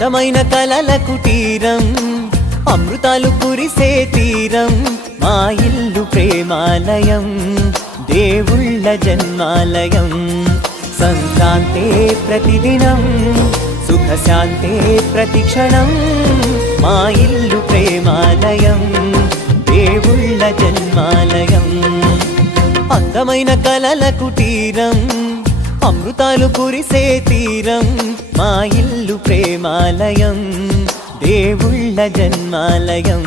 అందమైన కలల కుటీరం, అమృతాలు కురిసే తీరం, మా ఇల్లు ప్రేమాలయం, దేవుళ్ళ జన్మాలయం. సంక్రాంతే ప్రతిదినం, సుఖశాంతే ప్రతిక్షణం, మా ఇల్లు ప్రేమాలయం, దేవుళ్ళ జన్మాలయం. అందమైన కలల కుటీరం, అమృతాలు కురిసే తీరం, మా ఇల్లు ప్రేమాలయం, దేవుళ్ళ జన్మాలయం.